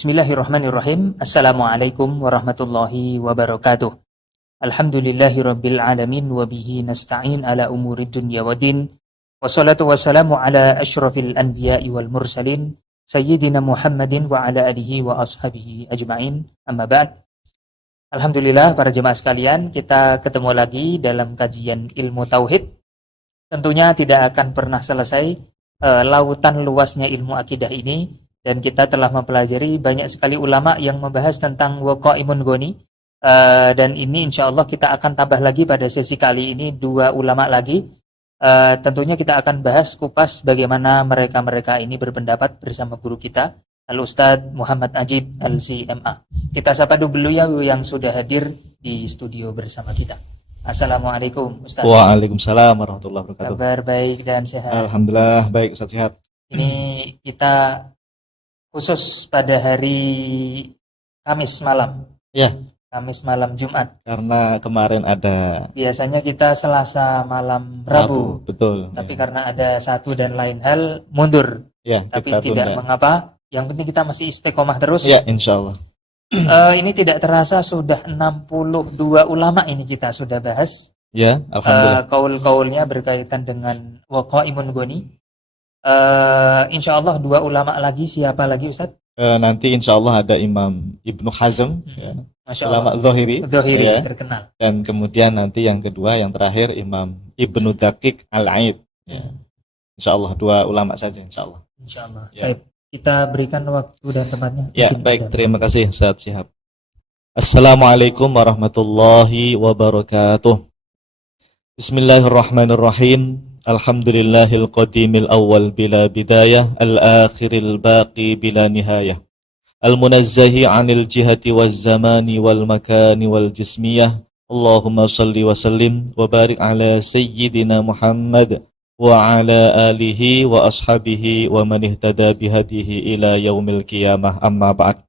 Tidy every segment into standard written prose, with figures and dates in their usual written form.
Bismillahirrahmanirrahim. Assalamualaikum warahmatullahi wabarakatuh. Alhamdulillahirabbil alamin wa bihi nasta'in ala umurid dunya waddin. Wassalatu wassalamu ala asyrafil anbiya'i wal mursalin sayyidina Muhammadin wa ala alihi wa ashabihi ajma'in. Amma ba'd. Alhamdulillah para jemaah sekalian, kita ketemu lagi dalam kajian ilmu tauhid. Tentunya tidak akan pernah selesai lautan luasnya ilmu akidah ini. Dan kita telah mempelajari banyak sekali ulama yang membahas tentang waqaimun goni. Dan ini insya Allah kita akan tambah lagi pada sesi kali ini 2 ulama lagi. Tentunya kita akan bahas kupas bagaimana mereka-mereka ini berpendapat bersama guru kita, Al-Ustadz Muhammad Ajib Al-CMA. Kita sapa dulu ya yang sudah hadir di studio bersama kita. Assalamualaikum Ustadz. Waalaikumsalam warahmatullahi wabarakatuh. Kabar baik dan sehat? Alhamdulillah baik Ustadz, sehat. Ini kita khusus pada hari Kamis malam. Ya. Kamis malam Jumat. Karena kemarin ada. Biasanya kita Selasa malam Rabu. Betul. Tapi karena ada satu dan lain hal mundur. Ya. Tapi tidak mengapa. Yang penting kita masih istiqomah terus. Ya, insya Allah. Ini tidak terasa sudah 62 ulama ini kita sudah bahas. Ya, alhamdulillah. Kaul-kaulnya berkaitan dengan waqaimun goni. Insya Allah 2 ulama lagi. Siapa lagi Ustadz? Nanti insya Allah ada Imam Ibnu Hazm, ya. Ulama Zahiri ya. Terkenal. Dan kemudian nanti yang kedua, yang terakhir Imam Ibnu Daqiq Al-Aid, ya. Insya Allah 2 ulama saja insya Allah. Insya Allah. Ya. Baik, kita berikan waktu dan tempatnya. Ya, baik, terima kasih Ustadz Syihab. Assalamualaikum warahmatullahi wabarakatuh. Bismillahirrahmanirrahim. Alhamdulillahil qadimil awal bila bidayah, al-akhiril baqi bila nihayah, al-munazzahi anil jihati waz zamani wal makani wal jismiyah. Allahumma salli wa sallim wa barik ala sayyidina Muhammad wa ala alihi wa ashabihi wa man ihtada bihadihi ila yaumil qiyamah. Amma ba'd.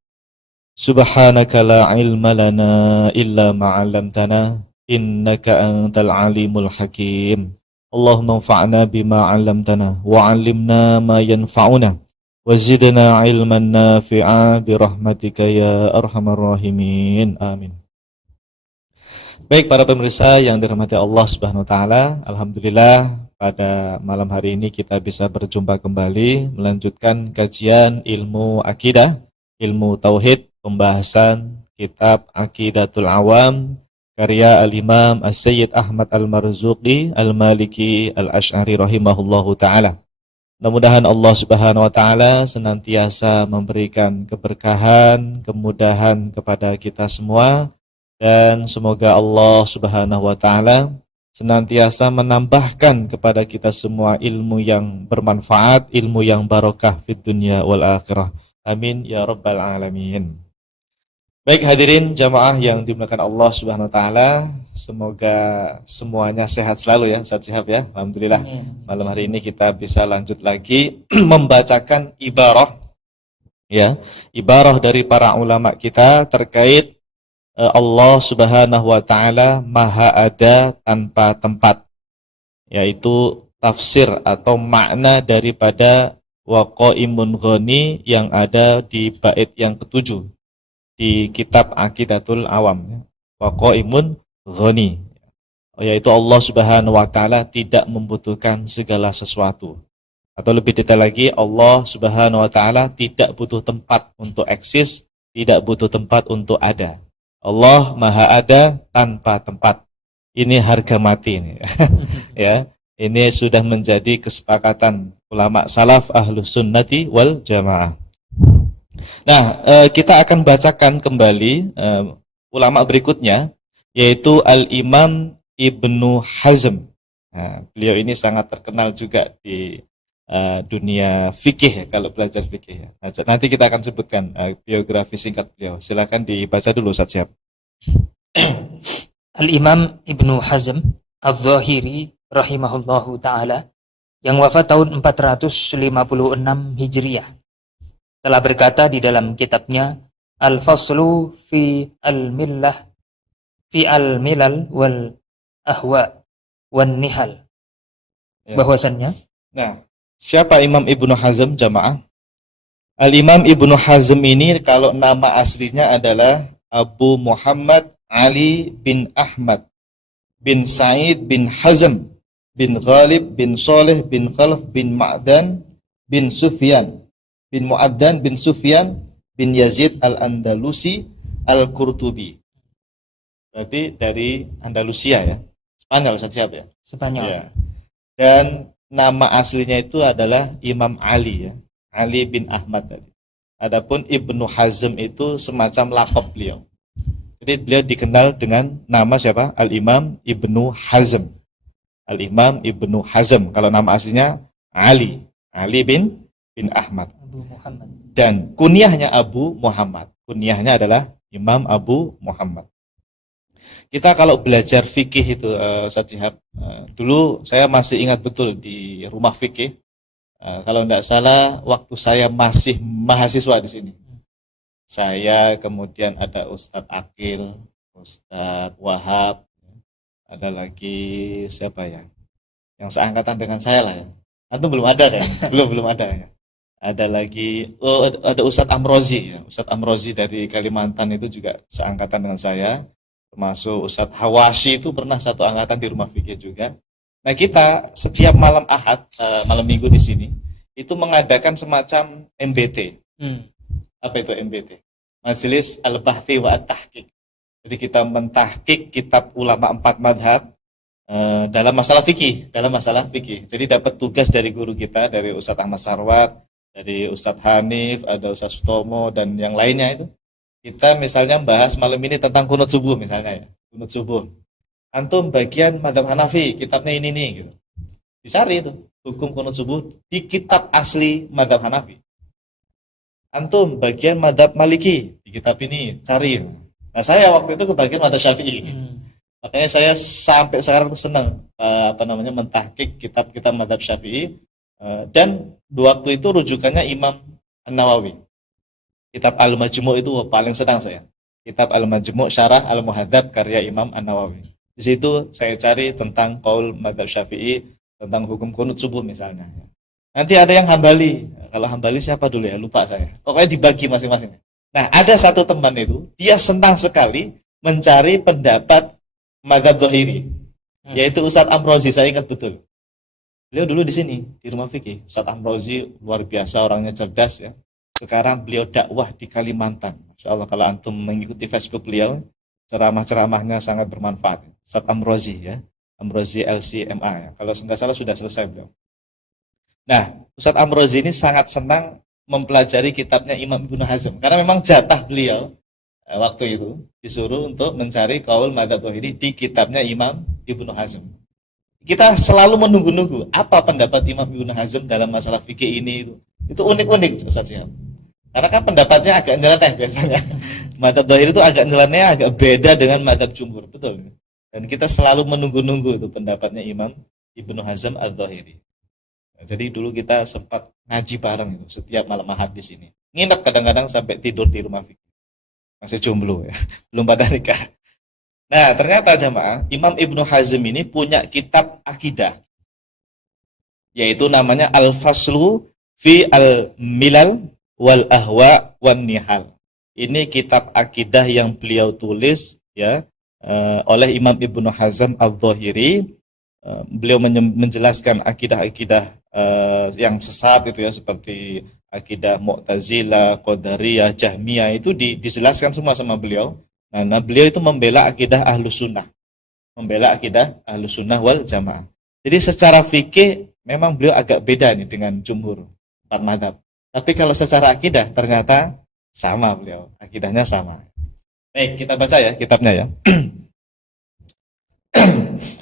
Subhanaka la ilma lana illa ma 'allamtana innaka antal alimul hakim. Allahumma anfa'na bima 'allamtana wa 'allimna ma yanfa'una wa zidna 'ilman nafi'a bi rahmatika ya arhamar rahimin. Amin. Baik para pemirsa yang dirahmati Allah Subhanahu wa taala, alhamdulillah pada malam hari ini kita bisa berjumpa kembali melanjutkan kajian ilmu akidah, ilmu tauhid, pembahasan kitab Aqidatul Awam karya Al-Imam As-Sayyid Ahmad Al-Marzuqi Al-Maliki Al-Asy'ari rahimahullahu ta'ala. Mudah-mudahan Allah Subhanahu wa ta'ala senantiasa memberikan keberkahan, kemudahan kepada kita semua, dan semoga Allah Subhanahu wa ta'ala senantiasa menambahkan kepada kita semua ilmu yang bermanfaat, ilmu yang barokah fid dunya wal akhirah. Amin ya rabbal alamin. Baik hadirin jamaah yang dimuliakan Allah Subhanahu wa taala, semoga semuanya sehat selalu ya Ustaz Syihab ya. Alhamdulillah. Malam hari ini kita bisa lanjut lagi membacakan ibarah ya, ibarah dari para ulama kita terkait Allah Subhanahu wa taala maha ada tanpa tempat, yaitu tafsir atau makna daripada waqaimun ghani yang ada di bait yang ke-7 di kitab Aqidatul Awam, waqaimun ghani, yaitu Allah Subhanahu wa taala tidak membutuhkan segala sesuatu. Atau lebih detail lagi, Allah Subhanahu wa taala tidak butuh tempat untuk eksis, tidak butuh tempat untuk ada. Allah maha ada tanpa tempat. Ini harga mati ini. Ya, ini sudah menjadi kesepakatan ulama salaf ahlus sunnati wal jamaah. Nah, kita akan bacakan kembali ulama berikutnya, yaitu Al-Imam Ibnu Hazm. Nah, beliau ini sangat terkenal juga di dunia fikih, kalau belajar fikih. Nah, nanti kita akan sebutkan biografi singkat beliau. Silakan dibaca dulu Ustaz Syihab. Al-Imam Ibnu Hazm Az-Zahiri rahimahullahu ta'ala, yang wafat tahun 456 Hijriah, telah berkata di dalam kitabnya Al-Faslu fi al-Millah fi al-Milal wal Ahwa wan Nihal, bahwasannya. Nah, siapa Imam Ibnu Hazm jamaah? Al-Imam Ibnu Hazm ini kalau nama aslinya adalah Abu Muhammad Ali bin Ahmad bin Sa'id bin Hazm bin Ghalib bin Saleh bin Khalaf bin Ma'dan bin Sufyan bin Mu'addan bin Sufyan bin Yazid al-Andalusi al-Qurtubi. Berarti dari Andalusia ya. Spanyol siapa ya? Spanyol. Ya. Dan nama aslinya itu adalah Imam Ali ya. Ali bin Ahmad tadi. Adapun Ibnu Hazm itu semacam lakop beliau. Jadi beliau dikenal dengan nama siapa? Al-Imam Ibnu Hazm. Al-Imam Ibnu Hazm. Kalau nama aslinya Ali. Ali bin Ahmad. Abu Muhammad. Dan kunyahnya Abu Muhammad. Kunyahnya adalah Imam Abu Muhammad. Kita kalau belajar fikih itu, Ustaz Syihab, dulu saya masih ingat betul di rumah fikih. Kalau tidak salah, waktu saya masih mahasiswa di sini. Saya, kemudian ada Ustadz Akil, Ustadz Wahab, ada lagi siapa ya? Yang seangkatan dengan saya lah ya. Antum belum ada kan? Belum ada ya. Ada lagi, ada Ustadz Amrozi ya. Ustadz Amrozi dari Kalimantan itu juga seangkatan dengan saya. Termasuk Ustadz Hawashi itu pernah satu angkatan di rumah fikih juga. Nah kita setiap malam Ahad, malam Minggu di sini, itu mengadakan semacam MBT. Apa itu MBT? Majelis Al-Bahthi wa At-Tahqiq. Jadi kita mentahqiq kitab ulama 4 madhab dalam masalah fikih. Jadi dapat tugas dari guru kita, dari Ustadz Ahmad Sarwat, dari Ustadz Hanif, ada Ustadz Sutomo, dan yang lainnya itu. Kita misalnya bahas malam ini tentang kunut subuh misalnya ya. Kunut subuh. Antum bagian madhab Hanafi, kitabnya ini nih gitu. Dicari itu hukum kunut subuh di kitab asli madhab Hanafi. Antum bagian madhab Maliki, di kitab ini cari. Nah saya waktu itu kebagian madhab Syafi'i. Makanya saya sampai sekarang tuh senang mentahqiq kitab-kitab madhab Syafi'i. Dan waktu itu rujukannya Imam An-Nawawi. Kitab Al-Majmu' itu paling senang saya. Kitab Al-Majmu' Syarah Al-Muhadzab karya Imam An-Nawawi. Di situ saya cari tentang qaul madzhab Syafi'i, tentang hukum kunut subuh misalnya. Nanti ada yang Hambali. Kalau Hambali siapa dulu ya? Lupa saya. Pokoknya dibagi masing-masing. Nah, ada satu teman itu, dia senang sekali mencari pendapat madzhab Zahiri, yaitu Ustadz Amrozi, saya ingat betul. Beliau dulu di sini, di rumah fikih. Ustadz Amrozi luar biasa, orangnya cerdas ya. Sekarang beliau dakwah di Kalimantan. Masya Allah, kalau antum mengikuti Facebook beliau, ceramah-ceramahnya sangat bermanfaat. Ustadz Amrozi ya, Amrozi LCMA ya. Kalau nggak salah sudah selesai beliau. Nah, Ustadz Amrozi ini sangat senang mempelajari kitabnya Imam Ibnu Hazm. Karena memang jatah beliau waktu itu disuruh untuk mencari qaul madzhab Zahiri di kitabnya Imam Ibnu Hazm. Kita selalu menunggu-nunggu apa pendapat Imam Ibnu Hazm dalam masalah fikih ini itu. Itu unik-unik Ustaz Syihab. Karena kan pendapatnya agak nyeleneh biasanya. Madzhab Zahiri itu agak nyeleneh, agak beda dengan madzhab jumhur, betul. Dan kita selalu menunggu-nunggu itu pendapatnya Imam Ibnu Hazm Az-Zahiri. Nah, jadi dulu kita sempat ngaji bareng itu setiap malam Ahad di sini. Nginep kadang-kadang sampai tidur di rumah fikih. Masih jomblo ya, belum pada nikah. Nah, ternyata jamaah, Imam Ibnu Hazm ini punya kitab akidah. Yaitu namanya Al-Faslu fi Al-Milal wal Ahwa wan Nihal. Ini kitab akidah yang beliau tulis ya oleh Imam Ibnu Hazm Az-Zahiri. Beliau menjelaskan akidah-akidah yang sesat itu ya, seperti akidah Mu'tazilah, Qadariyah, Jahmiyah, itu dijelaskan semua sama beliau. Nah, beliau itu membela akidah Ahlus Sunnah. Membela akidah Ahlus Sunnah wal Jamaah. Jadi secara fikih memang beliau agak beda nih dengan jumhur 4 mazhab. Tapi kalau secara akidah ternyata sama beliau. Akidahnya sama. Baik, kita baca ya kitabnya ya.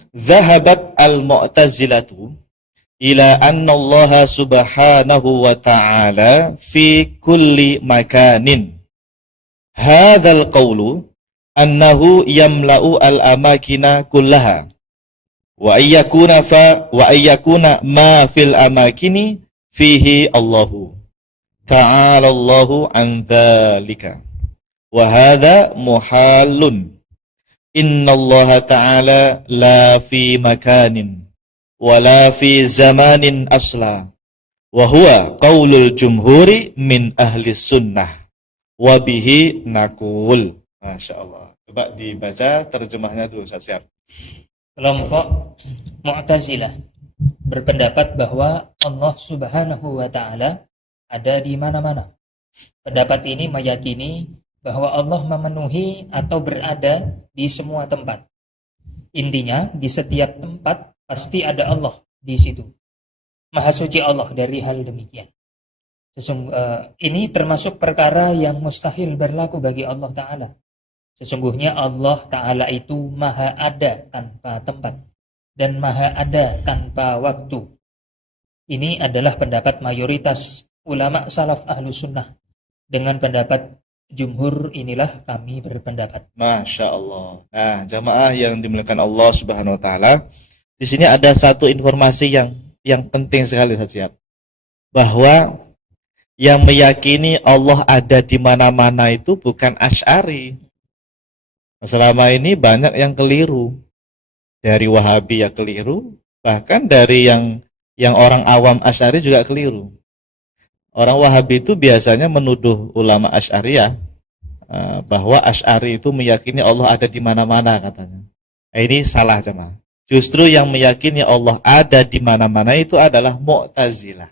Zahabat al-Mu'tazilatu ila anna Allah subhanahu wa ta'ala fi kulli makanin. Hadzal qawlu annahu yamla'u al-amakina kullaha wa ayyakuna ma fil amakini fihi Allahu ta'ala Allahu an dzalika wa hadza muhalun. Inna Allah ta'ala la fi makanin wa la fi zamanin asla wa huwa qaulul jumhuri min ahli sunnah wa bihi naqul. Masya Allah. Coba dibaca terjemahnya dulu, saya siap. Kelompok Mu'tazilah berpendapat bahwa Allah Subhanahu wa taala ada di mana-mana. Pendapat ini meyakini bahwa Allah memenuhi atau berada di semua tempat. Intinya, di setiap tempat pasti ada Allah di situ. Maha suci Allah dari hal demikian. Ini termasuk perkara yang mustahil berlaku bagi Allah Ta'ala. Sesungguhnya Allah Ta'ala itu maha ada tanpa tempat dan maha ada tanpa waktu. Ini adalah pendapat mayoritas ulama salaf ahlu sunnah. Dengan pendapat jumhur inilah kami berpendapat. Masya Allah. Nah, jamaah yang dimuliakan Allah Subhanahu Wa Taala, di sini ada satu informasi yang penting sekali, saya siap, bahwa yang meyakini Allah ada di mana-mana itu bukan Asy'ari. Selama ini banyak yang keliru. Dari Wahabi ya keliru, bahkan dari yang orang awam Asy'ari juga keliru. Orang Wahabi itu biasanya menuduh ulama Asy'ariyah bahwa Asy'ari itu meyakini Allah ada di mana-mana katanya. Ini salah, jemaah. Justru yang meyakini Allah ada di mana-mana itu adalah Mu'tazilah.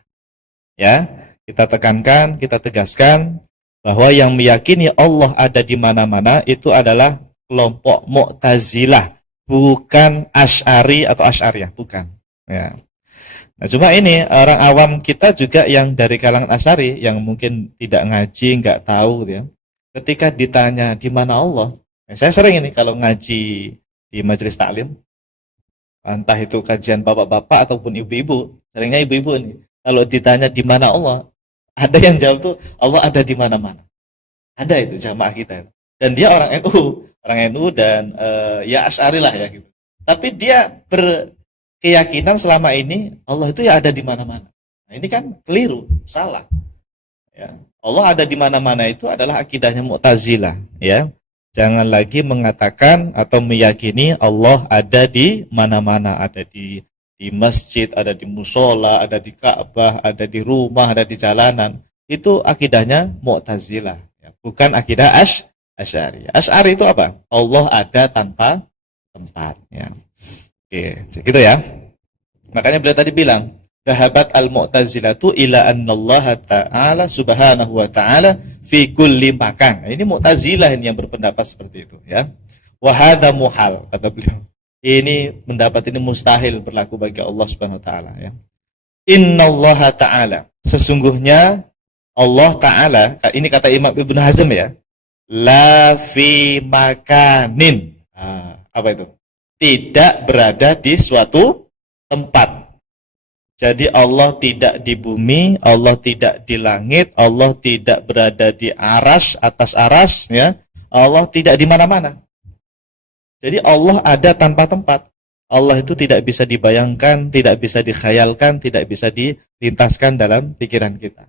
Ya, kita tekankan, kita tegaskan bahwa yang meyakini Allah ada di mana-mana itu adalah kelompok Mu'tazilah, bukan Asy'ari atau Asy'ariyah, bukan. Ya. Nah, cuma ini orang awam kita juga yang dari kalangan Asy'ari yang mungkin tidak ngaji, nggak tahu ya. Ketika ditanya di mana Allah, saya sering ini kalau ngaji di majelis taklim, entah itu kajian bapak-bapak ataupun ibu-ibu, seringnya ibu-ibu ini, kalau ditanya di mana Allah, ada yang jawab tuh Allah ada di mana-mana. Ada itu jamaah kita. Dan dia orang NU dan ya Asy'ari lah ya gitu. Tapi dia keyakinan selama ini Allah itu ya ada di mana-mana. Nah, ini kan keliru, salah. Ya. Allah ada di mana-mana itu adalah akidahnya Mu'tazilah, ya. Jangan lagi mengatakan atau meyakini Allah ada di mana-mana, ada di masjid, ada di musola, ada di Ka'bah, ada di rumah, ada di jalanan. Itu akidahnya Mu'tazilah, ya. Bukan akidah Asy'ari. Asy'ari itu apa? Allah ada tanpa tempat, ya. Oke, gitu ya. Makanya beliau tadi bilang, "Dhahabat al-Mu'tazilatu ila annallaha ta'ala subhanahu wa ta'ala fi kulli makan." Nah, ini Mu'tazilah ini yang berpendapat seperti itu, ya. Wa hadza muhal, kata beliau. Ini pendapat ini mustahil berlaku bagi Allah Subhanahu wa taala, ya. Innallaha ta'ala, sesungguhnya Allah Ta'ala, ini kata Imam Ibnu Hazm ya, la fi makanin. Apa itu? Tidak berada di suatu tempat. Jadi Allah tidak di bumi, Allah tidak di langit, Allah tidak berada di aras, atas aras, ya. Allah tidak di mana-mana. Jadi Allah ada tanpa tempat. Allah itu tidak bisa dibayangkan, tidak bisa dikhayalkan, tidak bisa dilintaskan dalam pikiran kita.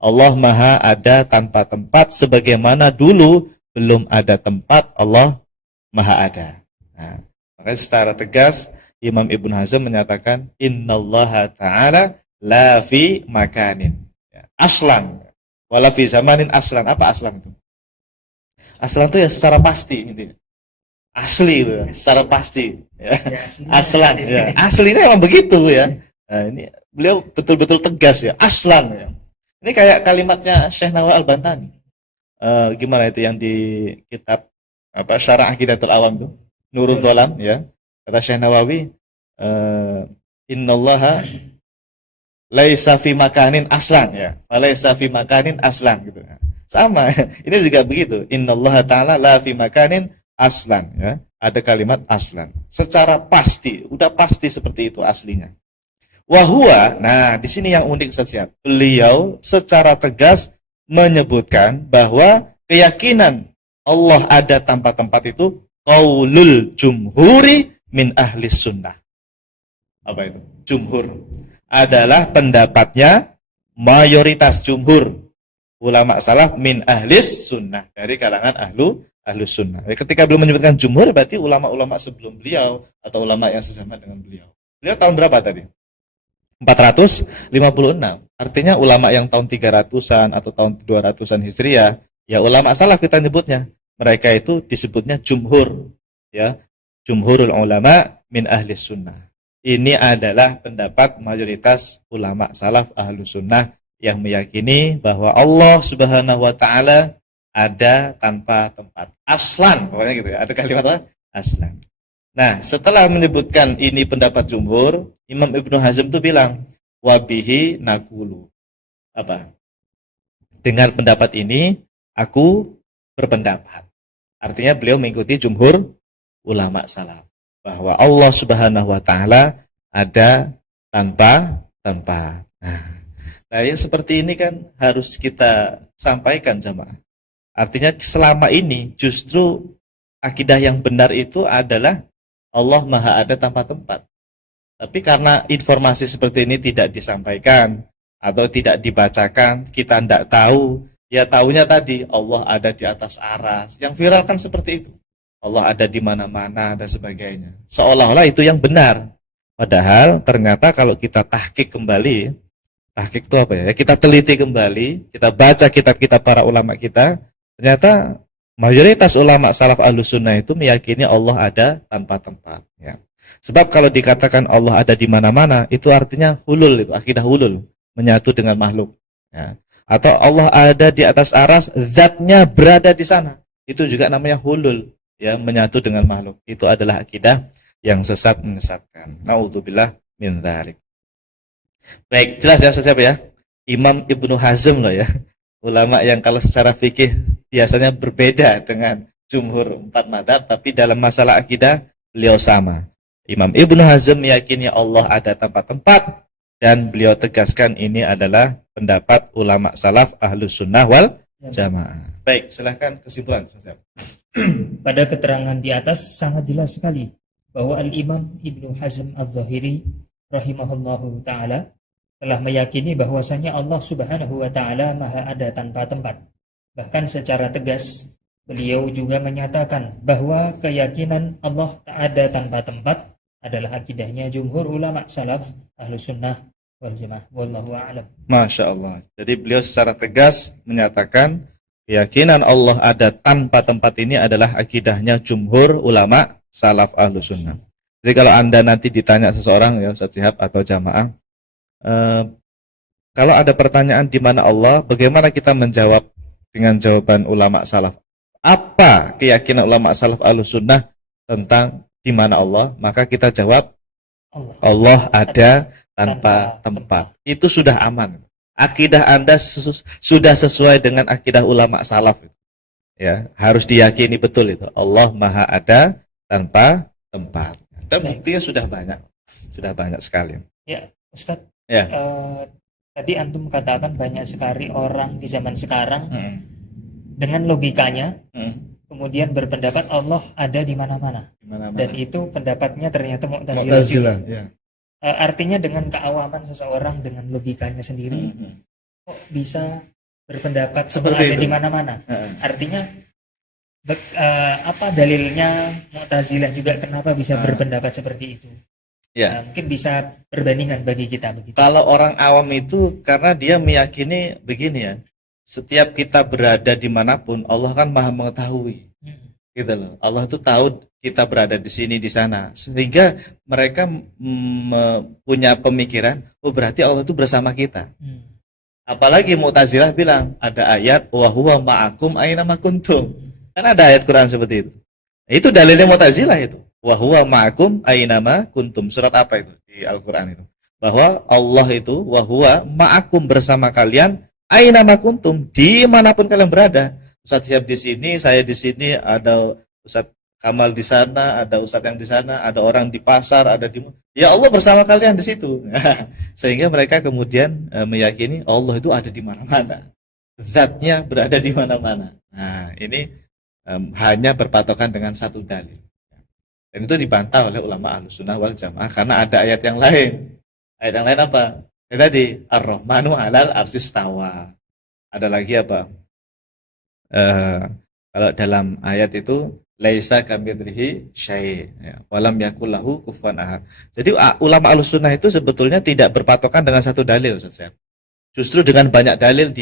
Allah Maha ada tanpa tempat, sebagaimana dulu belum ada tempat, Allah Maha ada. Nah, makanya secara tegas Imam Ibnu Hazm menyatakan innallaha ta'ala la fi makanin, ya, aslan wala fi zamanin aslan. Apa aslan itu? Aslan itu ya secara pasti gitu. Asli itu ya, secara pasti ya. Aslan ya. Aslinya memang begitu ya. Nah, ini beliau betul-betul tegas ya, aslan ya. Ini kayak kalimatnya Syekh Nawawi Al-Bantani. Gimana itu yang di kitab apa Syarah Aqidatul Awam itu? Nurul Dhalam ya. Kata Syekh Nawawi, innallaha laisa fi makanin aslan ya. Laisa fi makanin aslan gitu. Sama. Ini juga begitu. Innallaha ta'ala la fi makanin aslan ya. Ada kalimat aslan. Secara pasti, udah pasti seperti itu aslinya. Wahua, nah di sini yang unik Ustaz Siap. Beliau secara tegas menyebutkan bahwa keyakinan Allah ada tanpa tempat itu qaulul jumhuri min ahli sunnah. Apa itu? Jumhur adalah pendapatnya mayoritas jumhur ulama salaf min ahlis sunnah, dari kalangan ahlus sunnah. Jadi ketika belum menyebutkan jumhur berarti ulama-ulama sebelum beliau atau ulama yang sesama dengan beliau. Beliau tahun berapa tadi? 456. Artinya ulama yang tahun 300-an atau tahun 200-an Hijriah, ya ulama salaf kita nyebutnya. Mereka itu disebutnya jumhur, ya. Jumhurul ulama min ahli sunnah. Ini adalah pendapat mayoritas ulama salaf ahlu sunnah yang meyakini bahwa Allah Subhanahu wa taala ada tanpa tempat. Aslan, pokoknya gitu ya. Ada kalimat apa? Aslan. Nah, setelah menyebutkan ini pendapat jumhur, Imam Ibnu Hazm itu bilang, wabihi nakulu. Apa? Dengan pendapat ini, aku berpendapat. Artinya beliau mengikuti jumhur ulama salaf. Bahwa Allah Subhanahu wa taala ada tanpa tempat. Nah, yang seperti ini kan harus kita sampaikan jamaah. Artinya selama ini justru akidah yang benar itu adalah Allah Maha ada tanpa tempat. Tapi karena informasi seperti ini tidak disampaikan atau tidak dibacakan, kita tidak tahu. Ya tahunya tadi Allah ada di atas aras. Yang viral kan seperti itu. Allah ada di mana-mana dan sebagainya. Seolah-olah itu yang benar. Padahal ternyata kalau kita tahqiq kembali, tahqiq itu apa ya? Kita teliti kembali, kita baca kitab-kitab para ulama kita, ternyata mayoritas ulama salaf ahlus sunnah itu meyakini Allah ada tanpa tempat. Ya. Sebab kalau dikatakan Allah ada di mana-mana, itu artinya hulul, itu akidah hulul, menyatu dengan makhluk. Ya. Atau Allah ada di atas aras, zatnya berada di sana. Itu juga namanya hulul, ya, menyatu dengan makhluk. Itu adalah akidah yang sesat menyesatkan. Nauzubillah min dzalik. Baik, jelas ya siapa ya? Imam Ibnu Hazm loh ya. Ulama yang kalau secara fikih biasanya berbeda dengan jumhur 4 mazhab, tapi dalam masalah akidah beliau sama. Imam Ibnu Hazm meyakini Allah ada tanpa tempat, dan beliau tegaskan ini adalah pendapat ulama salaf ahlus sunnah wal jamaah. Baik, silahkan kesimpulan. Pada keterangan di atas sangat jelas sekali bahwa Al-Imam Ibnu Hazm Al-Zahiri rahimahullahu ta'ala telah meyakini bahwasanya Allah Subhanahu wa ta'ala maha ada tanpa tempat. Bahkan secara tegas beliau juga menyatakan bahwa keyakinan Allah tak ada tanpa tempat adalah akidahnya jumhur ulama salaf ahlus sunnah wal jamaah. Wallahu a'lam. Masya Allah. Jadi beliau secara tegas menyatakan keyakinan Allah ada tanpa tempat ini adalah akidahnya jumhur ulama salaf ahlus sunnah. Jadi kalau Anda nanti ditanya seseorang, ya Ustaz Syihab atau jamaah, kalau ada pertanyaan di mana Allah, bagaimana kita menjawab dengan jawaban ulama salaf? Apa keyakinan ulama salaf ahlus sunnah tentang di mana Allah? Maka kita jawab Allah ada tanpa tempat. Itu sudah aman. Akidah Anda sudah sesuai dengan akidah ulama salaf. Ya, harus diyakini betul itu. Allah maha ada tanpa tempat. Dan buktinya sudah banyak sekali. Ya, Ustaz. Ya. Tadi antum katakan banyak sekali orang di zaman sekarang dengan logikanya kemudian berpendapat Allah ada di mana-mana. Dan itu pendapatnya ternyata Mu'tazilah. Ya. Artinya dengan keawaman seseorang dengan logikanya sendiri kok bisa berpendapat seperti ada di mana-mana. Artinya apa dalilnya Mu'tazilah juga kenapa bisa berpendapat seperti itu? Ya. Mungkin bisa perbandingan bagi kita begitu. Kalau orang awam itu karena dia meyakini begini ya, setiap kita berada dimanapun Allah kan maha mengetahui, gitu loh. Allah itu tahu kita berada di sini di sana, sehingga mereka punya pemikiran, oh berarti Allah itu bersama kita. Apalagi Mu'tazilah bilang ada ayat wa huwa ma'akum aina ma kuntum. Kan ada ayat Quran seperti itu. Itu dalilnya Mu'tazilah itu. Wa huwa ma'akum aina ma kuntum. Surat apa itu di Al-Qur'an itu? Bahwa Allah itu wa huwa ma'akum bersama kalian aina ma kuntum, dimanapun kalian berada. Ustaz Syihab di sini, saya di sini, ada Ustaz Kamal di sana, ada Ustaz yang di sana, ada orang di pasar, ada di ya Allah bersama kalian di situ. Sehingga mereka kemudian meyakini Allah itu ada di mana-mana. Zatnya berada di mana-mana. Nah, ini hanya berpatokan dengan satu dalil. Dan itu dibantah oleh ulama Ahlus Sunnah wal Jamaah karena ada ayat yang lain. Ayat yang lain apa? Ya tadi Ar-Rahmanu 'alal arsy istawa. Ada lagi apa? Kalau dalam ayat itu laisa kamitslihi syai', ya, walam yakul lahu kufuwan ahad. Jadi ulama Ahlussunnah itu sebetulnya tidak berpatokan dengan satu dalil, Ustaz ya. Justru dengan banyak dalil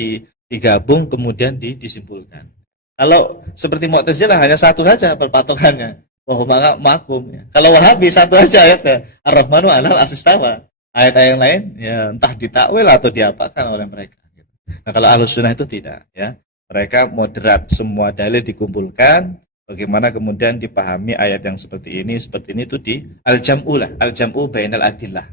digabung kemudian disimpulkan. Kalau seperti Mu'tazilah hanya satu saja berpatokannya, bahwa makum. Ya. Kalau Wahabi satu aja ayatnya, Ar-Rahmanu 'alal arsy istawa. Ayat-ayat yang lain ya entah ditakwil atau diapakan oleh mereka. Nah, kalau Ahlussunnah itu tidak, ya. Mereka moderat, semua dalil dikumpulkan, bagaimana kemudian dipahami ayat yang seperti ini itu di al-jam'u lah, al-jam'u bainal adillah.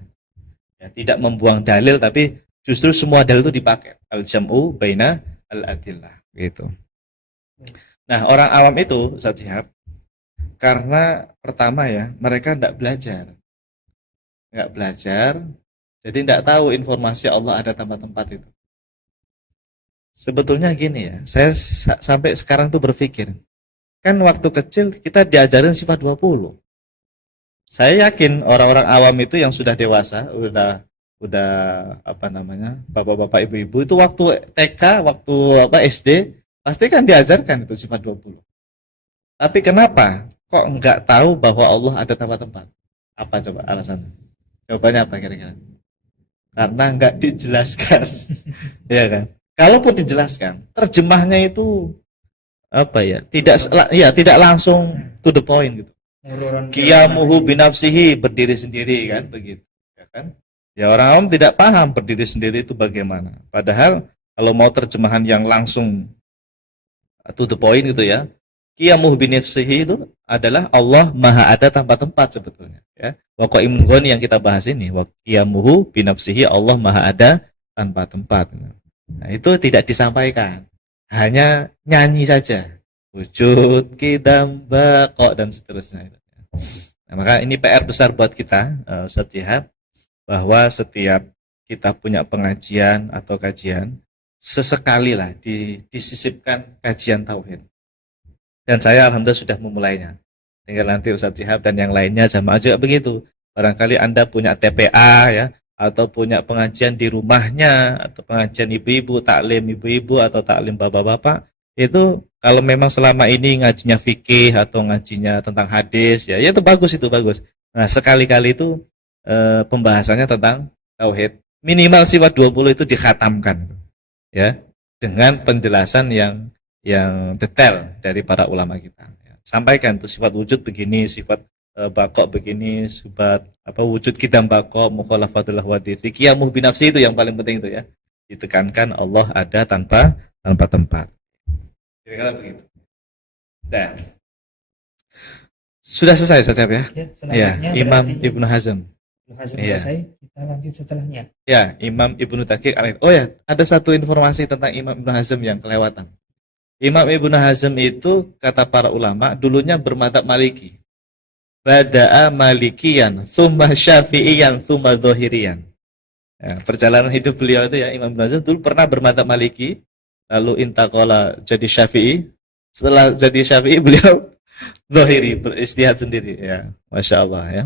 Ya, tidak membuang dalil tapi justru semua dalil itu dipakai. Al-jam'u baina al-adillah gitu. Nah, orang awam itu Ustaz Syihab, karena pertama ya, mereka tidak belajar. Jadi tidak tahu informasi Allah ada tempat-tempat itu. Sebetulnya gini ya, saya sampai sekarang tuh berpikir, kan waktu kecil kita diajarin sifat 20. Saya yakin orang-orang awam itu yang sudah dewasa, udah apa namanya, bapak-bapak ibu-ibu itu waktu TK, waktu SD, pasti kan diajarkan itu sifat 20. Tapi kenapa kok nggak tahu bahwa Allah ada tempat-tempat? Apa coba alasannya? Jawabannya apa kira-kira? Karena nggak dijelaskan. Ya kan? Kalaupun dijelaskan, terjemahnya itu apa ya? Tidak langsung to the point gitu. Qiyamuhu binafsihi, berdiri sendiri kan begitu, ya kan? Ya orang awam tidak paham berdiri sendiri itu bagaimana. Padahal kalau mau terjemahan yang langsung to the point gitu ya, qiyamuhu binafsihi itu adalah Allah maha ada tanpa tempat sebetulnya, ya. Wa qaimun ghani yang kita bahas ini, wa qiyamuhu binafsihi, Allah maha ada tanpa tempat. Nah, itu tidak disampaikan. Hanya nyanyi saja. Wujud, qidam, baqa dan seterusnya. Nah, maka ini PR besar buat kita, Ustaz Syihab, bahwa setiap kita punya pengajian atau kajian, sesekali lah disisipkan kajian tauhid. Dan saya alhamdulillah sudah memulainya. Tinggal nanti Ustaz Syihab dan yang lainnya jamaah juga begitu. Barangkali Anda punya TPA ya, atau punya pengajian di rumahnya, atau pengajian ibu-ibu, taklim ibu-ibu atau taklim bapak-bapak, itu kalau memang selama ini ngajinya fikih atau ngajinya tentang hadis, ya itu bagus, itu bagus. Nah, sekali-kali itu pembahasannya tentang tauhid, minimal sifat 20 itu dikhatamkan, ya, dengan penjelasan yang detail dari para ulama kita. Sampaikan tuh sifat wujud begini, sifat bakok begini, sifat apa wujud qidam bakok, mukhalafatul ahwadits, qiyamuh binafsi, itu yang paling penting itu ya. Ditekankan Allah ada tanpa tempat. Kira-kira begitu. Nah, sudah selesai Ustaz ya? Ya, Imam Ibnu Hazm. Ya. Selesai, kita lanjut setelahnya. Ya, Imam Ibnu Daqiq Al-Aid. Oh ya, ada satu informasi tentang Imam Ibnu Hazm yang kelewatan. Imam Ibnu Hazm itu kata para ulama dulunya bermadzhab Maliki. Bada'a malikiyan, thumma syafi'iyan, thumma dhahiriyan. Ya, perjalanan hidup beliau itu ya, Imam Ibnu Hazm dulu pernah bermadzhab Maliki, lalu intaqala jadi Syafi'i. Setelah jadi Syafi'i beliau dhahiri, beristihad sendiri ya. Masya Allah ya.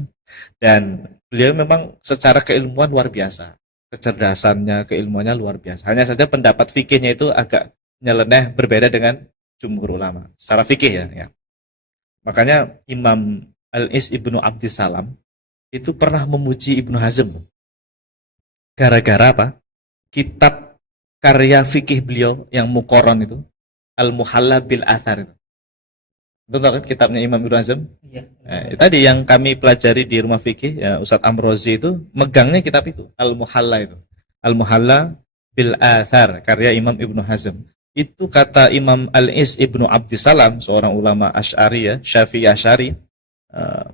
Dan beliau memang secara keilmuan luar biasa. Kecerdasannya, keilmuannya luar biasa. Hanya saja pendapat fikihnya itu agak nyeleneh, berbeda dengan jumhur ulama secara fikih ya. Makanya Imam Al-Is Ibnu Abdissalam itu pernah memuji Ibnu Hazm gara-gara apa? Kitab karya fikih beliau yang muqarron itu, Al-Muhalla bil Athar itu. Itu tahu kan kitabnya Imam Ibnu Hazm? Iya. Tadi yang kami pelajari di rumah fikih ya, Ustadz Amrozi itu megangnya kitab itu, Al-Muhalla itu. Al-Muhalla bil Athar karya Imam Ibnu Hazm. Itu kata Imam Al-Is Ibnu Abdissalam, seorang ulama Asy'ari ya, Syafi'i Asy'ari,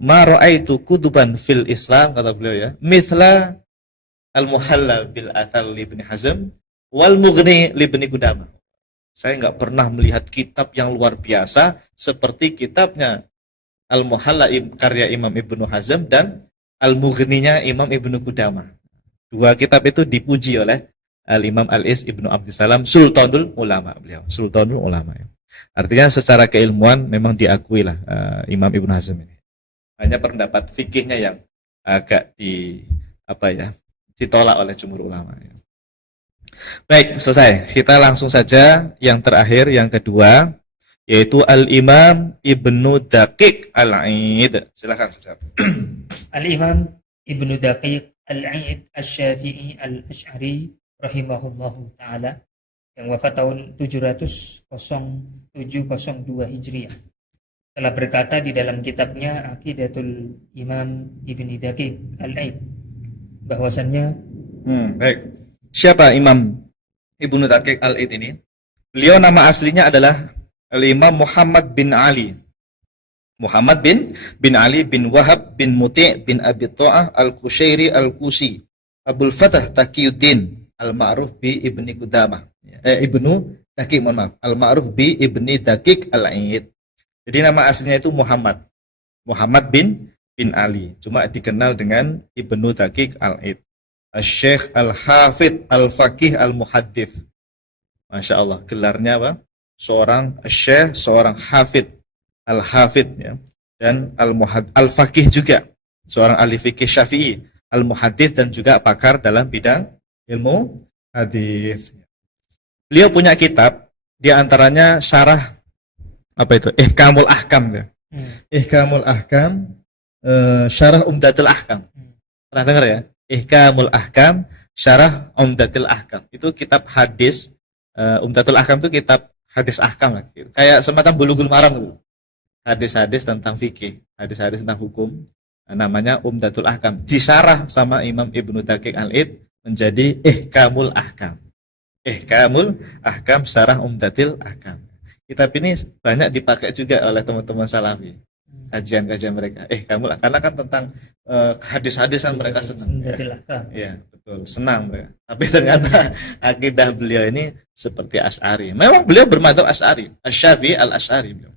ma ra'aitu kutuban fil Islam, kata beliau ya, mithla Al-Muhalla bil Athar li Ibnu Hazm wal Mughni li Ibnu Qudamah. Saya nggak pernah melihat kitab yang luar biasa seperti kitabnya Al-Muhalla karya Imam Ibnu Hazm dan Al-Mughninya Imam Ibnu Qudamah. Dua kitab itu dipuji oleh Al-Imam Al-Is Ibnu Abdissalam, Sultanul Ulama beliau, Sultanul Ulama ya. Artinya secara keilmuan memang diakui lah Imam Ibnu Hazm ini. Hanya pendapat fikihnya yang agak ditolak oleh jumhur ulama ya. Baik, selesai. Kita langsung saja yang terakhir, yang kedua, yaitu Al-Imam Ibnu Daqiq Al-Aid. Silakan Ustaz. Al-Imam Ibnu Daqiq Al-Aid Asy-Syafi'i Al-Asy'ari rahimahullahu taala yang wafat tahun 70702 Hijriah telah berkata di dalam kitabnya Aqidatul Imam Ibnu Daqiq Al-Aid bahwasannya Baik. Siapa Imam Ibnu Daqiq Al-Aid ini? Beliau nama aslinya adalah Al-Imam Muhammad bin Ali. Muhammad bin Ali bin Wahab bin Muti' bin Abi Tha'ah Al-Qushairi Al-Qusi Abul Fatah Taqiyuddin Al-Ma'ruf bi Ibni Qudamah. Ibnu Daqiq, maaf. Al-Ma'ruf bi Ibni Daqiq Al-Aid. Jadi nama aslinya itu Muhammad. Muhammad bin Ali. Cuma dikenal dengan Ibnu Daqiq Al-Aid. Al-Syekh Al-Hafidh Al-Faqih Al-Muhaddith. Masya Allah. Gelarnya apa? Seorang Syekh, seorang Hafidh. Al-Hafidh ya. Dan Al-Faqih juga. Seorang ahli fikih Syafi'i. Al-Muhaddith dan juga pakar dalam bidang ilmu hadis. Beliau punya kitab, di antaranya syarah apa itu? Ihkamul Ahkam ya. Ihkamul Ahkam, syarah Umdatul Ahkam. Pernah dengar ya? Ihkamul Ahkam, syarah Umdatul Ahkam. Itu kitab hadis. Umdatul Ahkam itu kitab hadis ahkam lah. Kayak semacam Bulughul Maram gitu. Hadis-hadis tentang fikih, hadis-hadis tentang hukum. Namanya Umdatul Ahkam. Disyarah sama Imam Ibnu Daqiq Al-Aid menjadi Ihkamul Ahkam. Ihkamul Ahkam syarah Umdatul Ahkam. Kitab ini banyak dipakai juga oleh teman-teman salafi. Kajian-kajian mereka. Ihkamul Ahkam. Karena kan tentang hadis-hadisan mereka senang. Ya, betul. Senang mereka. Tapi ternyata akidah beliau ini seperti Asy'ari. Memang beliau bermadzhab Asy'ari. Asy-Syafi'i Al-Asy'ari beliau.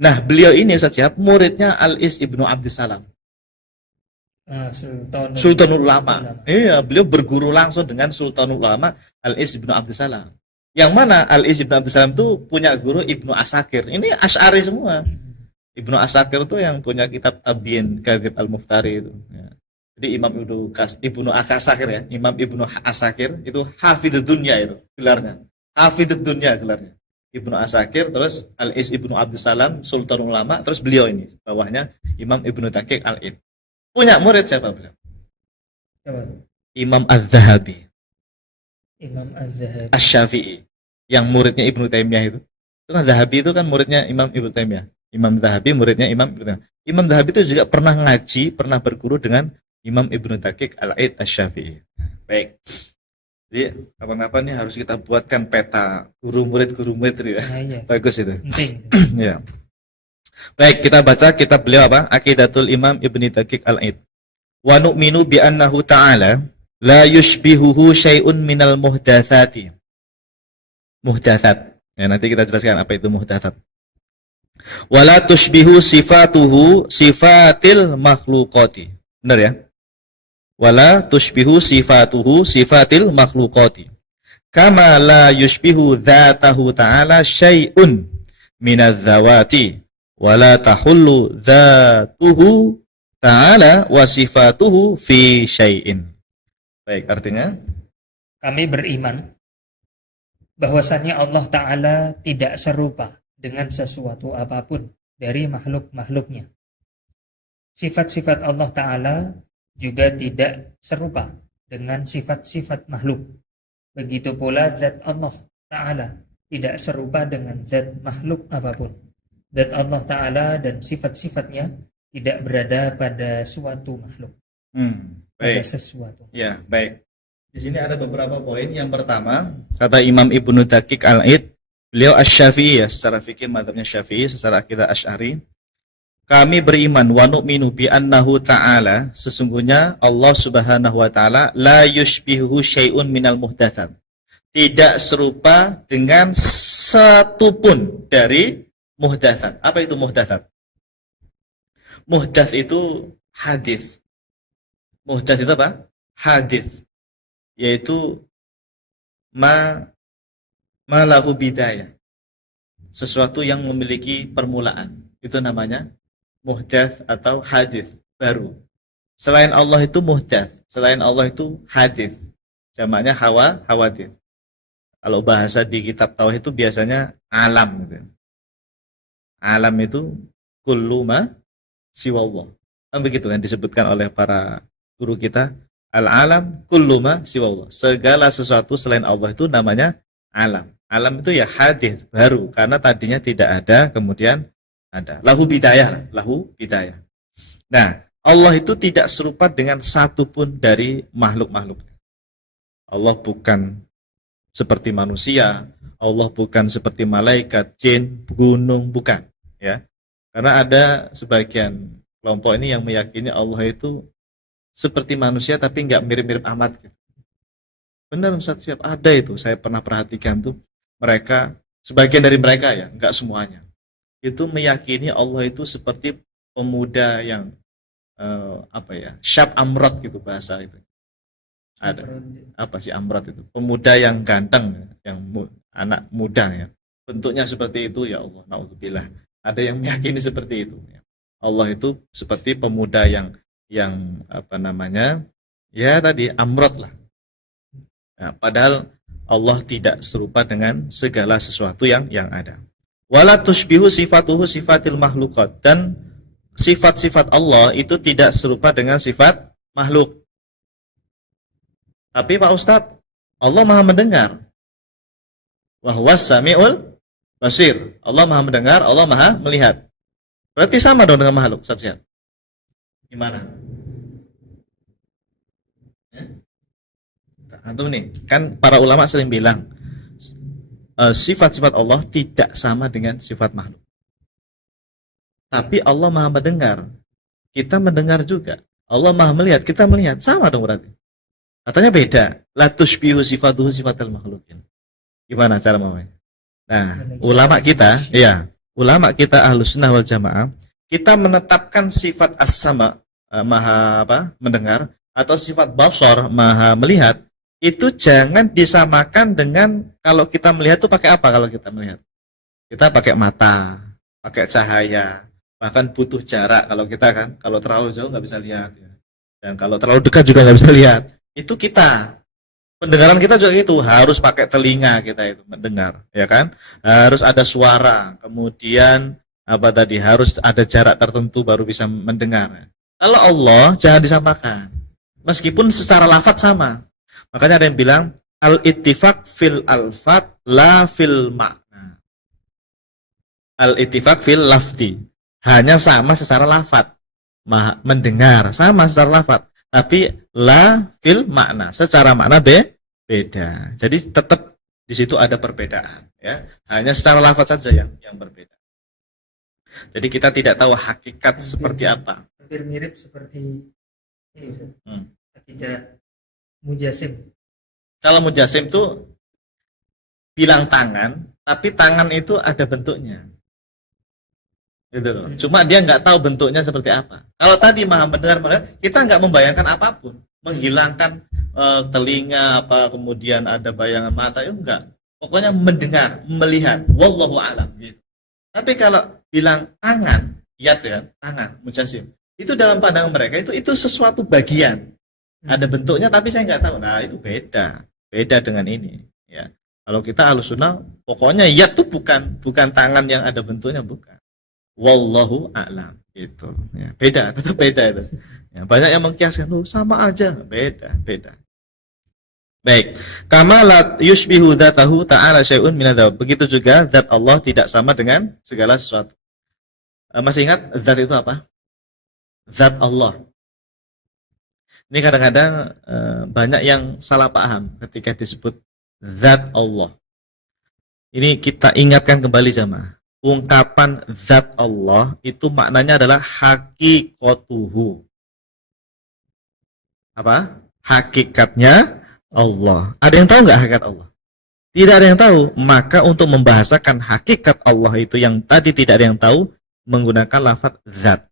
Nah, beliau ini Ustaz Syihab muridnya Al-Is Ibnu Abdissalam. Sultanul Ulama. Iya, beliau berguru langsung dengan Sultanul Ulama Al-Is Ibnu Abdissalam. Yang mana Al-Is Ibnu Abdissalam itu punya guru Ibnu Asakir. Ini Asy'ari semua. Ibnu Asakir itu yang punya kitab Tabyin Kadzib Al-Muftari itu. Ya. Jadi Imam Ibnu Asakir ya, Imam Ibnu Asakir itu Hafidud Dunya itu gelarnya. Hafidud Dunya gelarnya. Ibnu Asakir, terus Al-Is Ibnu Abdissalam, Sultanul Ulama, terus beliau ini bawahnya Imam Ibnu Daqiq Al-Aid. Punya murid siapa beliau? Imam Az-Zahabi. Imam Az-Zahabi. Asy-Syafi'i. Yang muridnya Ibnu Taimiyah itu. Itu kan Zahabi itu kan muridnya Imam Ibnu Taimiyah. Imam Zahabi muridnya Imam Ibnu Taimiyah. Imam Zahabi itu juga pernah ngaji, pernah berguru dengan Imam Ibnu Daqiq Al-Aid Asy-Syafi'i. Baik. Jadi kapan-kapan nih harus kita buatkan peta guru murid ya. Iya. Bagus itu. Penting. Ya. Baik, kita baca kitab beliau apa? Aqidatul Imam Ibnu Daqiq Al-Aid. Wa nu'minu bi annahu ta'ala la yushbihuhu syai'un minal muhdatsati. Muhdatsat. Ya, nanti kita jelaskan apa itu muhdatsat. Wa la tushbihu sifatuhu sifatil makhluqati. Benar ya? Wa la tushbihu sifatuhu sifatil makhluqati. Kama la yushbihu dzatahu ta'ala syai'un minadz dzawati. Wala tahullu dzatuhu ta'ala wa sifatuhu fi syai'in. Baik, artinya kami beriman bahwasannya Allah Ta'ala tidak serupa dengan sesuatu apapun dari makhluk-makhluknya. Sifat-sifat Allah Ta'ala juga tidak serupa dengan sifat-sifat makhluk. Begitu pula zat Allah Ta'ala tidak serupa dengan zat makhluk apapun. Zat Allah Ta'ala dan sifat-sifatnya tidak berada pada suatu makhluk. Baik. Pada sesuatu. Ya, baik. Di sini ada beberapa poin. Yang pertama, kata Imam Ibnu Daqiq Al-Aid, beliau Asy-Syafi'i ya, secara fikih madzhabnya Syafi'i, secara akidah Asy'ari. Kami beriman wa nu'minu bi annahu ta'ala, sesungguhnya Allah Subhanahu wa taala la yushbihu syai'un minal muhdatsat. Tidak serupa dengan satu pun dari muhdatsat. Apa itu muhdatsat? Muhdats itu hadis. Muhdats itu apa? Hadis. Yaitu ma lahu bidayah. Sesuatu yang memiliki permulaan. Itu namanya muhdats atau hadis baru. Selain Allah itu muhdats, selain Allah itu hadis. Jamaknya hawadits. Kalau bahasa di kitab tauhid itu biasanya alam gitu. Alam itu kullu ma siwallah. Kan begitu kan disebutkan oleh para guru kita. Al-alam kullu ma siwallah. Segala sesuatu selain Allah itu namanya alam. Alam itu ya hadis baru karena tadinya tidak ada kemudian ada. Lahu bidayah, lahu bidayah. Nah, Allah itu tidak serupa dengan satu pun dari makhluk-makhluk. Allah bukan seperti manusia, Allah bukan seperti malaikat, jin, gunung, bukan, ya. Karena ada sebagian kelompok ini yang meyakini Allah itu seperti manusia tapi nggak mirip-mirip amat. Gitu. Benar Ustaz Syihab, ada itu. Saya pernah perhatikan tuh mereka, sebagian dari mereka ya, nggak semuanya. Itu meyakini Allah itu seperti pemuda yang syab amrot gitu bahasa itu. Ada apa sih amrot itu? Pemuda yang ganteng, yang anak muda ya. Bentuknya seperti itu ya Allah, naudzubillah. Ada yang meyakini seperti itu. Ya. Allah itu seperti pemuda yang apa namanya? Ya tadi amrot lah. Nah, padahal Allah tidak serupa dengan segala sesuatu yang ada. Wala tushbihu sifatuhu sifatil makhluqat, dan sifat-sifat Allah itu tidak serupa dengan sifat makhluk. Tapi Pak Ustadz, Allah Maha mendengar. Wa huwas samiul basir. Allah Maha mendengar, Allah Maha melihat. Berarti sama dong dengan makhluk, Ustadz Syihab. Gimana? Ya? Antum nih, kan para ulama sering bilang sifat-sifat Allah tidak sama dengan sifat makhluk. Tapi Allah Maha mendengar, kita mendengar juga. Allah Maha melihat, kita melihat, sama dong berarti. Katanya beda. La tushbihu sifatuhu sifatal makhlukin. Gimana cara mamanya? Nah, ulama kita, ya, ulama kita Ahlussunnah wal Jamaah, kita menetapkan sifat as-sama, Maha mendengar, atau sifat basar, Maha melihat, itu jangan disamakan dengan kalau kita melihat itu pakai apa kalau kita melihat? Kita pakai mata, pakai cahaya, bahkan butuh jarak kalau kita kan, kalau terlalu jauh nggak bisa lihat ya. Dan kalau terlalu dekat juga nggak bisa lihat. Itu kita. Pendengaran kita juga itu harus pakai telinga kita itu mendengar, ya kan? Harus ada suara, kemudian apa tadi? Harus ada jarak tertentu baru bisa mendengar. Kalau Allah jangan disamakan. Meskipun secara lafaz sama. Makanya ada yang bilang al-ittifaq fil alfat la fil makna. Al-ittifaq fil lafzi. Hanya sama secara lafaz. Mendengar sama secara lafaz. Tapi la fil makna, secara makna beda. Jadi tetap di situ ada perbedaan, ya. Hanya secara lafaz saja yang berbeda. Jadi kita tidak tahu hakikat seperti apa. Hampir mirip seperti ini Ustaz. Akidah Mujasim. Kalau Mujasim itu bilang tangan, tapi tangan itu ada bentuknya. Gitu loh. Cuma dia nggak tahu bentuknya seperti apa. Kalau tadi Maha mendengar, kita nggak membayangkan apapun, menghilangkan telinga apa, kemudian ada bayangan mata, itu enggak. Pokoknya mendengar, melihat. Wallahu a'lam. Gitu. Tapi kalau bilang tangan, yad ya, tangan, mujasim, itu dalam pandangan mereka itu sesuatu bagian. Ada bentuknya, tapi saya nggak tahu. Nah itu beda dengan ini. Ya. Kalau kita Ahlussunnah, pokoknya yad itu bukan tangan yang ada bentuknya, bukan. Wallahu a'lam gitu. Ya, beda, tetap beda itu. Ya, banyak yang mengkiaskan, sama aja, beda. Baik, kama la yushbihu dzatahu ta'ala syai'un min adzab. Begitu juga zat Allah tidak sama dengan segala sesuatu. Masih ingat zat itu apa? Zat Allah. Ini kadang-kadang banyak yang salah paham ketika disebut zat Allah. Ini kita ingatkan kembali jamaah. Ungkapan zat Allah itu maknanya adalah hakikatuhu. Apa? Hakikatnya Allah. Ada yang tahu nggak hakikat Allah? Tidak ada yang tahu. Maka untuk membahasakan hakikat Allah itu yang tadi tidak ada yang tahu, menggunakan lafaz zat.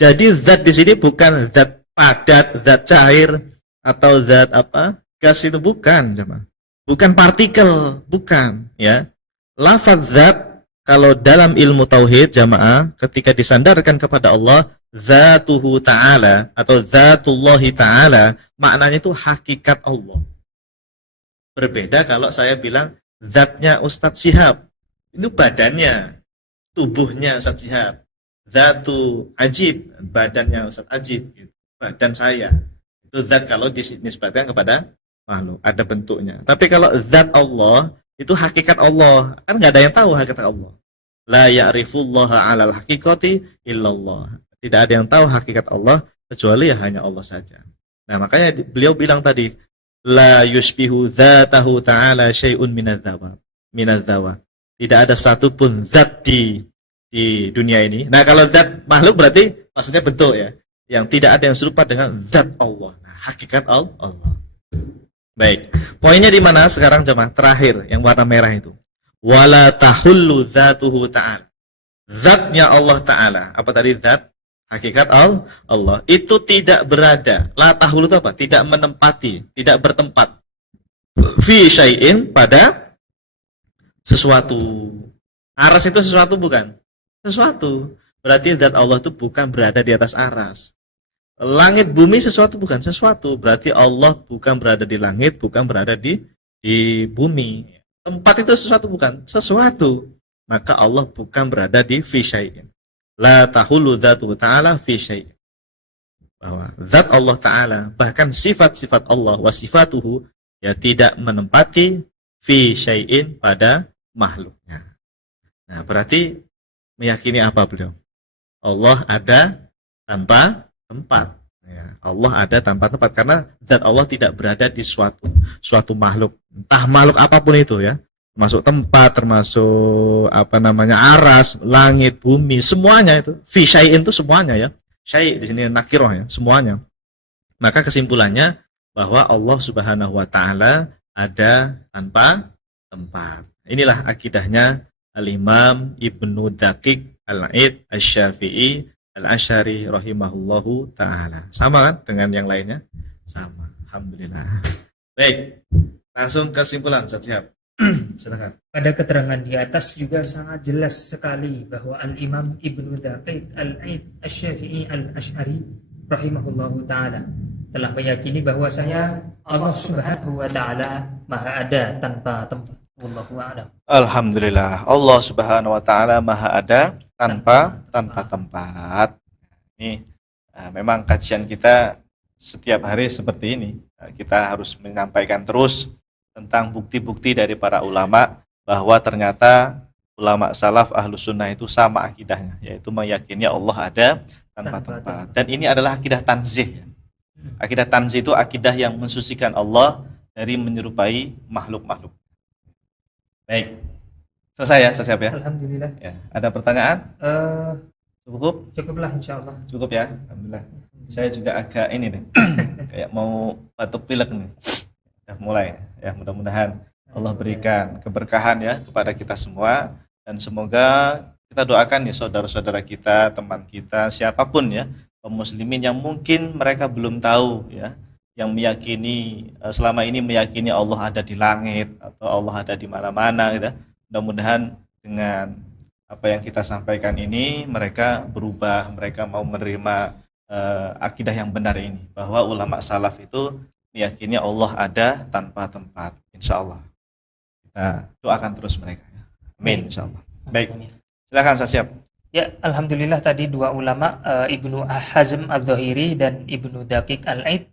Jadi zat di sini bukan zat padat, zat cair, atau zat apa? Gas, itu bukan, jemaah. Bukan partikel, bukan, ya. Lafaz zat kalau dalam ilmu tauhid jamaah ketika disandarkan kepada Allah zatuhu ta'ala atau zatullahi ta'ala, maknanya itu hakikat Allah. Berbeda kalau saya bilang zatnya Ustadz Syihab, itu badannya. tubuhnya Ustaz Syihab. Zatu ajib, badannya Ustaz ajib gitu. Badan saya. Itu zat kalau dinisbatkan kepada makhluk, ada bentuknya. Tapi kalau zat Allah, itu hakikat Allah. Kan nggak ada yang tahu hakikat Allah. La ya'rifullaha 'alal haqiqati illallah. Tidak ada yang tahu hakikat Allah kecuali ya hanya Allah saja. Nah, makanya beliau bilang tadi, la yushbihu dzatahu ta'ala syai'un minadz-dzawa. Tidak ada satupun zat di dunia ini. Nah, kalau zat makhluk berarti maksudnya bentuk ya. Yang tidak ada yang serupa dengan zat Allah. Nah, hakikat Allah. Baik. Poinnya di mana sekarang jemaah? Terakhir yang warna merah itu. Wala tahullu dzatuhu ta'ala. Zatnya Allah Ta'ala. Apa tadi zat? Hakikat Allah. Itu tidak berada. La tahullu itu apa? Tidak menempati, tidak bertempat. Fi syai'in pada sesuatu. Aras itu sesuatu bukan? Sesuatu. Berarti zat Allah itu bukan berada di atas aras. Langit bumi sesuatu bukan? Sesuatu. Berarti Allah bukan berada di langit, bukan berada di bumi. Tempat itu sesuatu bukan? Sesuatu. Maka Allah bukan berada di fi syai'in. La tahulu dzatuhu ta'ala fi syai'in. Bahwa zat Allah Ta'ala, bahkan sifat-sifat Allah wa sifatuhu, ya tidak menempati fi syai'in pada makhluknya. Nah, berarti meyakini apa beliau? Allah ada tanpa tempat. Ya, Allah ada tanpa tempat karena zat Allah tidak berada di suatu makhluk, entah makhluk apapun itu ya, termasuk tempat, termasuk aras, langit, bumi, semuanya itu. Fi syai'in itu semuanya ya. Syai' di sini nakirah ya, semuanya. Maka kesimpulannya bahwa Allah Subhanahu wa taala ada tanpa tempat. Inilah akidahnya Al-Imam Ibnu Daqiq Al-Aid Asy-Syafi'i Al-Asy'ari rahimahullahu ta'ala. Sama kan dengan yang lainnya? Sama. Alhamdulillah. Baik. Langsung kesimpulan, Ustaz Syihab. Silakan. Pada keterangan di atas juga sangat jelas sekali bahwa Al-Imam Ibnu Daqiq Al-Aid Asy-Syafi'i Al-Asy'ari rahimahullahu ta'ala telah meyakini bahwasanya Allah Subhanahu wa ta'ala Maha ada tanpa tempat. Wallahu a'lam. Alhamdulillah. Allah Subhanahu wa taala Maha ada tanpa tempat. Ini memang kajian kita setiap hari seperti ini. Kita harus menyampaikan terus tentang bukti-bukti dari para ulama bahwa ternyata ulama salaf ahlus sunnah itu sama akidahnya, yaitu meyakini Allah ada tanpa tempat. Dan ini adalah akidah tanzih. Akidah tanzih itu akidah yang mensucikan Allah dari menyerupai makhluk-makhluk. Baik, selesai ya, selesai ya. Alhamdulillah. Ya, ada pertanyaan? Cukuplah insyaallah. Cukup ya, alhamdulillah. Saya juga agak ini nih, kayak mau batuk pilek nih. Udah mulai ya, mudah-mudahan Allah berikan keberkahan ya kepada kita semua dan semoga kita doakan ya saudara-saudara kita, teman kita, siapapun ya, kaum muslimin yang mungkin mereka belum tahu ya, yang meyakini selama ini meyakini Allah ada di langit atau Allah ada di mana-mana gitu. Mudah-mudahan dengan apa yang kita sampaikan ini mereka berubah, mereka mau menerima akidah yang benar ini bahwa ulama salaf itu meyakini Allah ada tanpa tempat. Insyaallah. Kita doakan terus mereka. Amin insyaallah. Baik. Silakan saya siap. Ya, alhamdulillah tadi dua ulama Ibnu Hazm Adz-Dzahiri dan Ibnu Daqiq Al-Aid.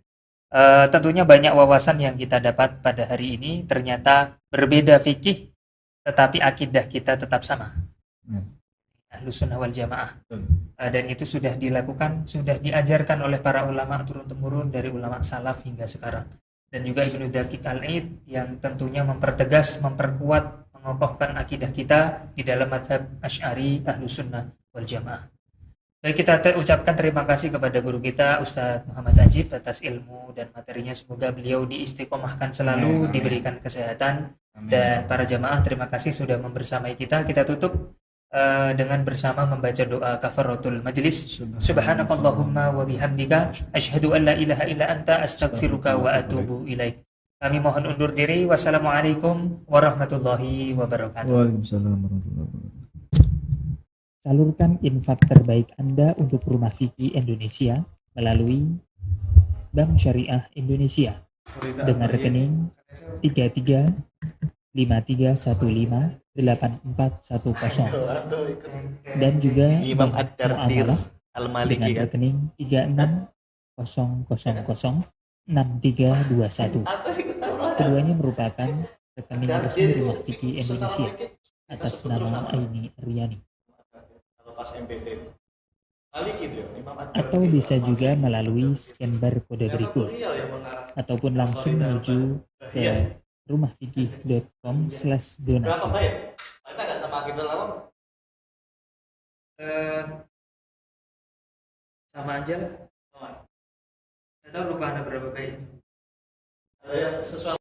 Tentunya banyak wawasan yang kita dapat pada hari ini. Ternyata berbeda fikih, tetapi akidah kita tetap sama. Ahlus Sunnah wal Jamaah. Dan itu sudah dilakukan, sudah diajarkan oleh para ulama turun-temurun dari ulama salaf hingga sekarang. Dan juga Ibnu Daqiq Al-Aid yang tentunya mempertegas, memperkuat, mengokohkan akidah kita di dalam mazhab Asy'ari Ahlus Sunnah wal Jamaah. Baik, kita ucapkan terima kasih kepada guru kita Ustadz Muhammad Ajib atas ilmu dan materinya. Semoga beliau diistiqomahkan selalu, diberikan kesehatan. Dan para jamaah terima kasih sudah membersamai kita. Kita tutup dengan bersama membaca doa kafaratul majlis. Subhanakallahumma wa bihamdika asyhadu an la ilaha illa anta astaghfiruka wa atubu ilaik. Kami mohon undur diri. Wassalamualaikum warahmatullahi wabarakatuh. Waalaikumsalam warahmatullahi wabarakatuh. Salurkan infak terbaik Anda untuk Rumah Fikih Indonesia melalui Bank Syariah Indonesia dengan rekening 335315 8410 dan juga Imam Ad-Dardir muamalah Al-Maliki dengan kan. rekening 3600006321. Keduanya merupakan rekening resmi Rumah Fikih Indonesia atas nama Aini Riani. Atau bisa juga melalui scan barcode berikut ataupun langsung menuju ke rumahfikih.com/donasi. Sama aja lah. Nggak tahu lupa ada berapa baik. Ada yang sesuatu